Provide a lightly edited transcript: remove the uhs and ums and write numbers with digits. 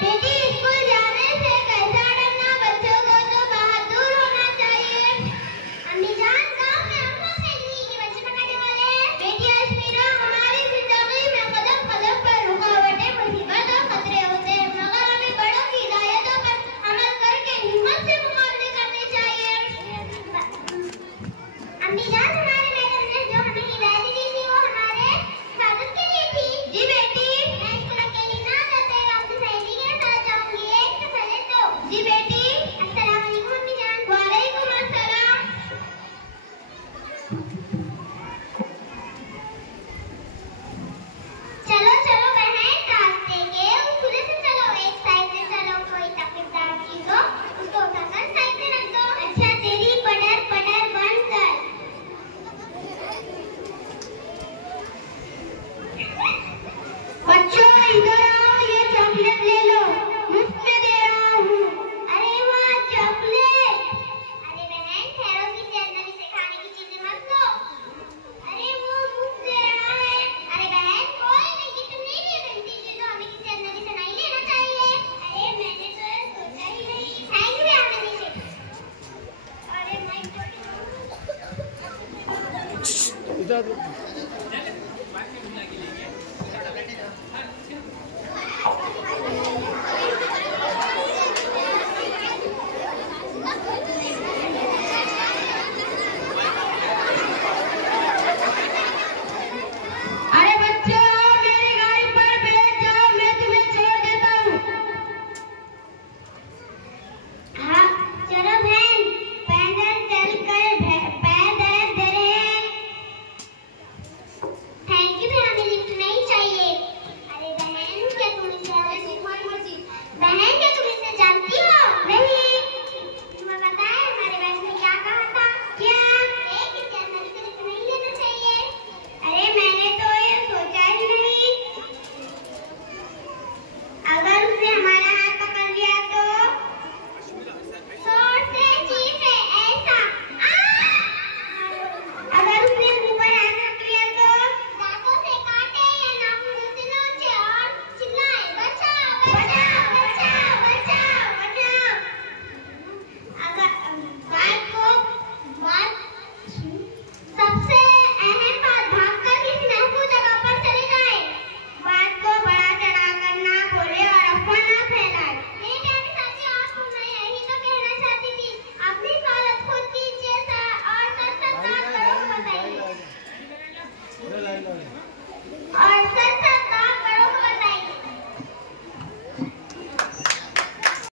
बेटी स्कूल जाने से कैसा डरना, बच्चों को तो बहादुर होना चाहिए। अम्मी जान, गांव में हम लोग नहीं कि बच्चे पकाने वाले हैं। बेटी अस्मीरा, हमारी जिंदगी में कदम कदम पर रुकावटें, मुसीबत और खतरे होते हैं, मगर हमें बड़ों की हिदायतों पर अमल करके हिम्मत से मुकाबले करने चाहिए। अम्मी जान, हमारे मैडम ने जो हमें हिदायत दी थी वो हमारे हिफाजत के लिए थी। जी बेटी, मैं स्कूल अकेली ना जाते अपनी सहेली के साथ जाऊंगी। एक से पहले तो जी बेटी। अस्सलाम वालेकुम अम्मी जान। वालेकुम अस्सलाम। चलो चलो बहन, रास्ते के उस सूरज से चलो, एक साइड से चलो, कोई तकलीफदार चीज हो उसको उठाकर साइड में रख दो। अच्छा, तेरी पटर पटर बंद कर। बच्चों इधर आओ, ये चॉकलेट ले लो, मुफ्त में दे रहा हूँ। अरे वाह, चॉकलेट। अरे बहन ठहरो, किसी अजनबी से खाने की चीजें मत लो। अरे वो मुफ्त दे रहा है। अरे बहन कोई नहीं, कितनी भी बनती चीज हो हमें किसी अजनबी से नहीं लेना चाहिए। अरे मैंने तो सोचा ही नहीं। थैंक यू आने से। अरे मैं इधर